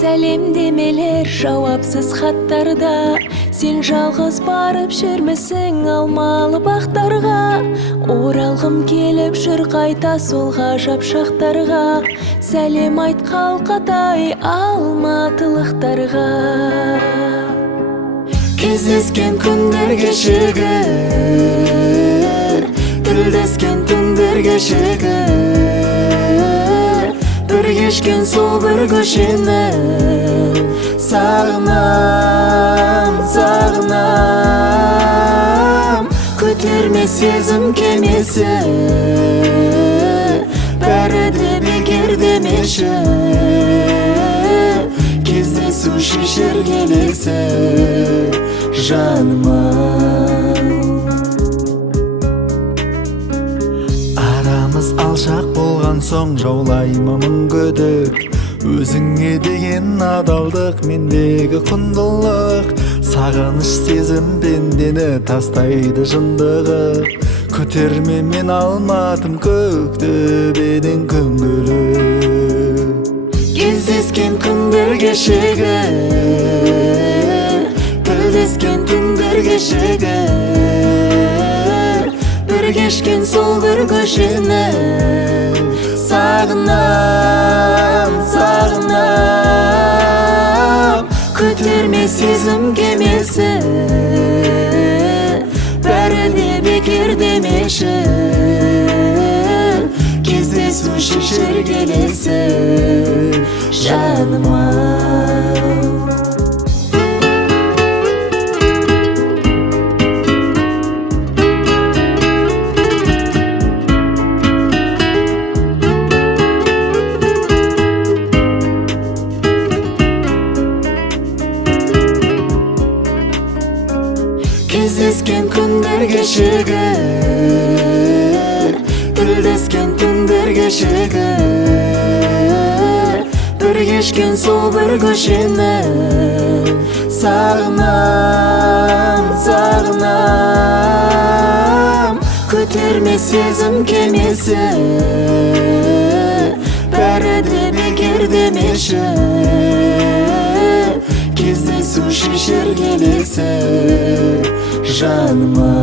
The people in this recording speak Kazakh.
Сәлемдемелер жауапсыз хаттарда, сен жалғыз барып жүрмісің алмалы бақтарға. Оралғым келіп жүр қайта сол ғажап шақтарға, сәлем айт қалқатай алматылықтарға. Кездескен күндер кешегір, тілдескен түндер кешегір, бір кешкен сол бір көшені сағынам, сағынам. Көтерме сезім кемесі, бәрі де бекер демеші, кездесу шешер келесі жаныма. Арамыз алшақ болған соң жаулаймы мың күдік, өзіңе деген адалдық мендегі құндылық. Сағыныш сезім пендені тастайды жындығы, көтерме мен алматым көктөбеден көңілі. Кездескен күндер кешегір, тілдескен түндер кешегір, бір кешкен сол бір көшені сағынам, сағынам. Көтерме сезім кемесі, бәрі де бекер демеші, кездесу шешер келесі жаныма. Кездескен күндер кешегір, тілдескен түндер кешегір, бір кешкен сол бір көшені сағынам, сағынам. Көтерме сезім кемесі, бәрі де бекер демеші, кездесу шешер келесі жаныма.